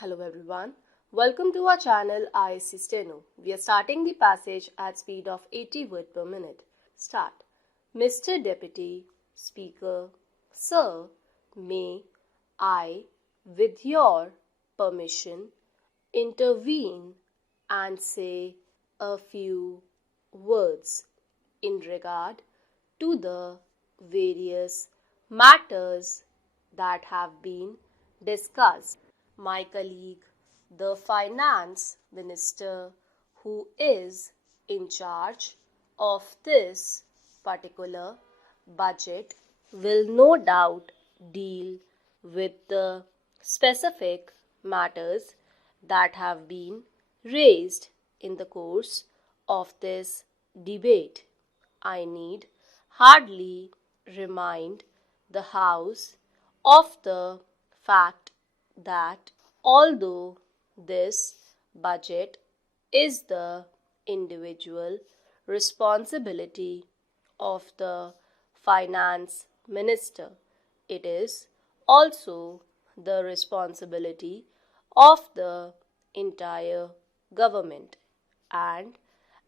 Hello everyone. Welcome to our channel ISC Steno. We are starting the passage at speed of 80 words per minute. Start. Mr. Deputy Speaker, Sir, may I, with your permission, intervene and say a few words in regard to the various matters that have been discussed. My colleague, the finance minister, who is in charge of this particular budget, will no doubt deal with the specific matters that have been raised in the course of this debate. I need hardly remind the House of the fact that although this budget is the individual responsibility of the finance minister, it is also the responsibility of the entire government. And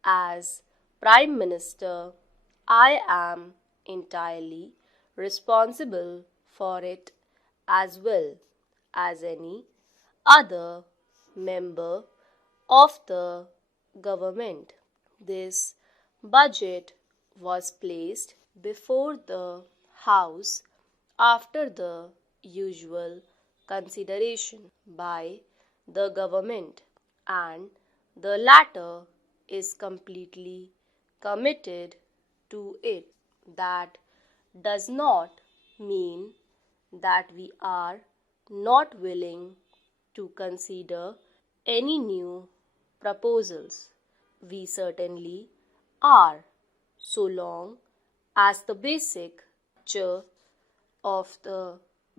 as Prime Minister, I am entirely responsible for it as well as any other member of the government. This budget was placed before the House after the usual consideration by the government, and the latter is completely committed to it. That does not mean that we are not willing to consider any new proposals. We certainly are, so long as the basic structure of the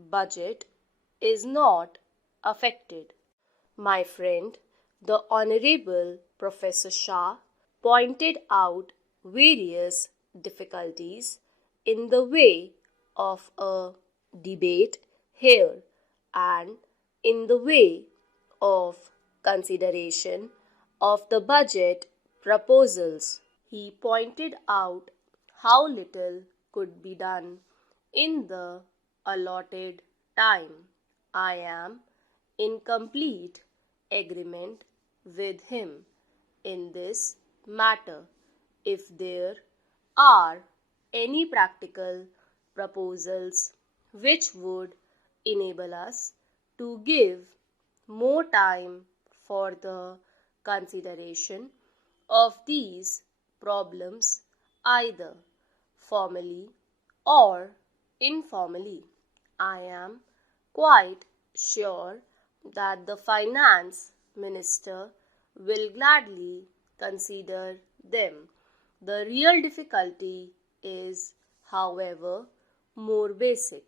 budget is not affected. My friend, the Honorable Professor Shah, pointed out various difficulties in the way of a debate here and in the way of consideration of the budget proposals. He pointed out how little could be done in the allotted time. I am in complete agreement with him in this matter. If there are any practical proposals which would enable us to give more time for the consideration of these problems, either formally or informally, I am quite sure that the finance minister will gladly consider them. The real difficulty is, however, more basic,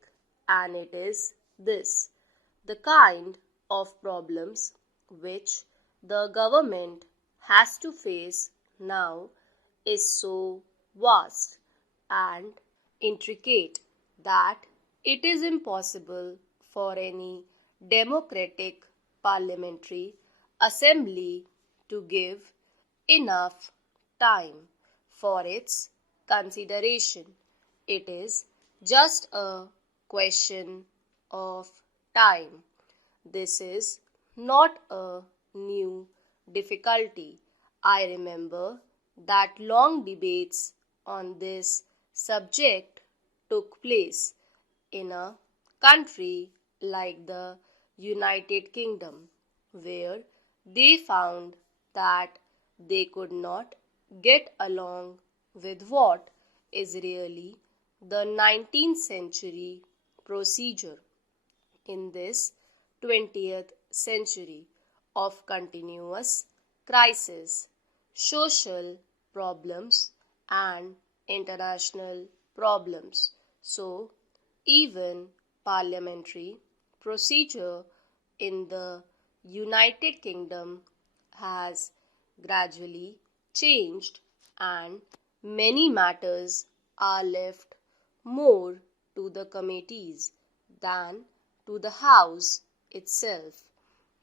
and it is this: the kind of problems which the government has to face now is so vast and intricate that it is impossible for any democratic parliamentary assembly to give enough time for its consideration. It is just a question of time. This is not a new difficulty. I remember that long debates on this subject took place in a country like the United Kingdom, where they found that they could not get along with what is really the 19th century procedure in this 20th century of continuous crisis, social problems, and international problems. So, even parliamentary procedure in the United Kingdom has gradually changed, and many matters are left more to the committees than to the House itself.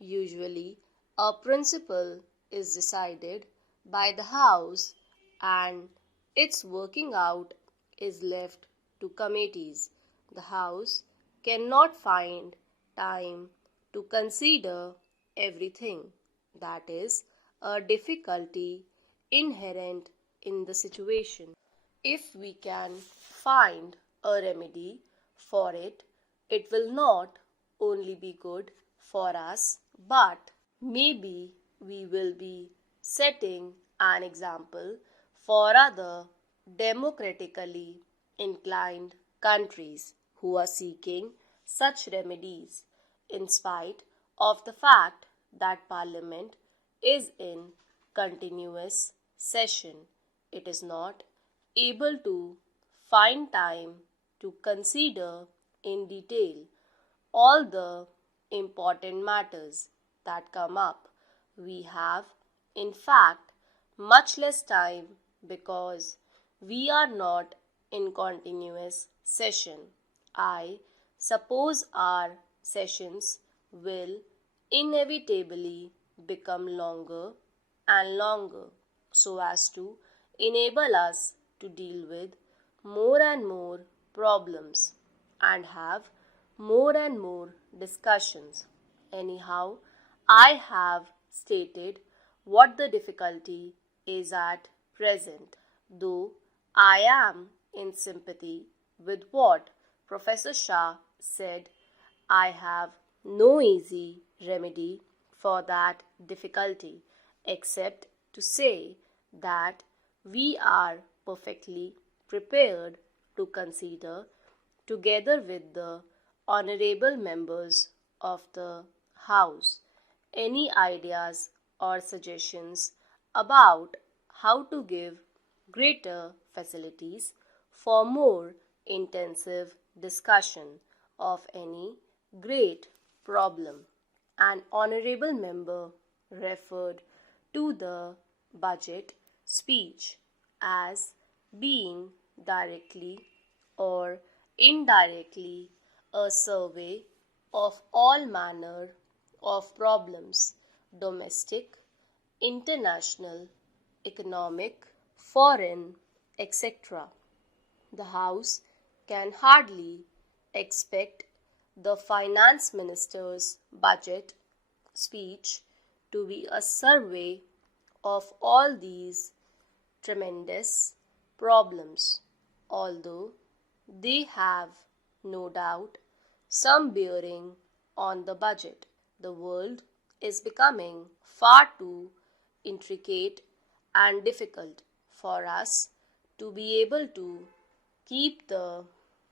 Usually, a principle is decided by the House and its working out is left to committees. The House cannot find time to consider everything. That is a difficulty inherent in the situation. If we can find a remedy for it, it will not only be good for us, but maybe we will be setting an example for other democratically inclined countries who are seeking such remedies, in spite of the fact that Parliament is in continuous session. It is not able to find time to consider in detail all the important matters that come up. We have, in fact, much less time because we are not in continuous session. I suppose our sessions will inevitably become longer and longer so as to enable us to deal with more and more problems and have more and more discussions. Anyhow, I have stated what the difficulty is at present, though I am in sympathy with what Professor Shah said. I have no easy remedy for that difficulty except to say that we are perfectly prepared to consider, together with the honorable members of the House, any ideas or suggestions about how to give greater facilities for more intensive discussion of any great problem. An honorable member referred to the budget speech as being directly or indirectly a survey of all manner of problems, domestic, international, economic, foreign, etc. The House can hardly expect the finance minister's budget speech to be a survey of all these tremendous problems, although they have no doubt some bearing on the budget. The world is becoming far too intricate and difficult for us to be able to keep the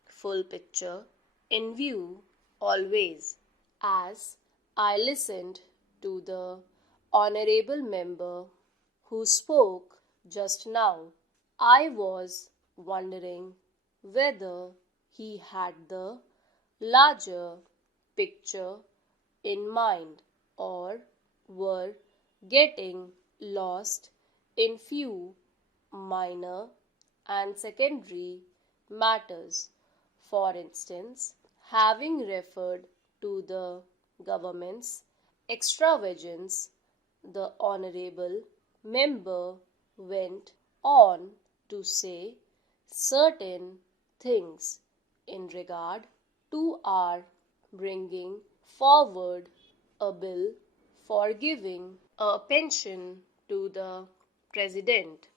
full picture in view always. As I listened to the honorable member who spoke just now, I was wondering whether he had the larger picture in mind or were getting lost in few minor and secondary matters. For instance, having referred to the government's extravagance, the honorable member went on to say certain things in regard to our bringing forward a bill for giving a pension to the president.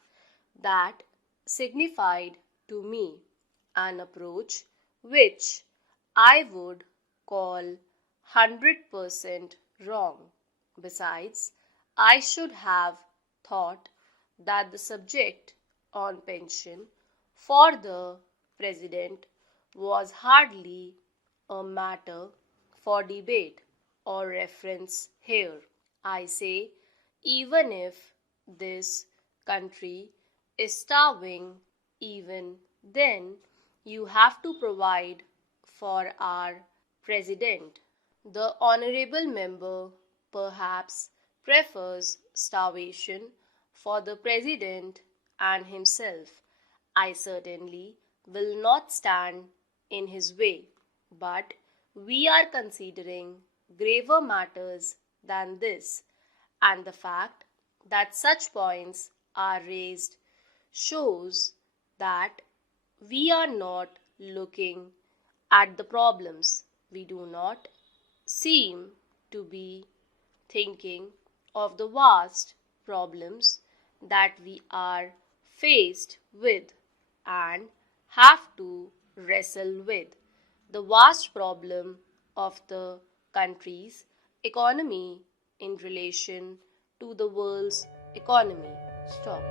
That signified to me an approach which I would call 100% wrong. Besides, I should have thought that the subject on pension for the president was hardly a matter for debate or reference here. I say, even if this country is starving, even then you have to provide for our president. The honorable member perhaps prefers starvation for the president and himself. I certainly will not stand in his way, but we are considering graver matters than this, and the fact that such points are raised shows that we are not looking at the problems. We do not seem to be thinking of the vast problems that we are faced with and have to wrestle with. The vast problem of the country's economy in relation to the world's economy. Stop.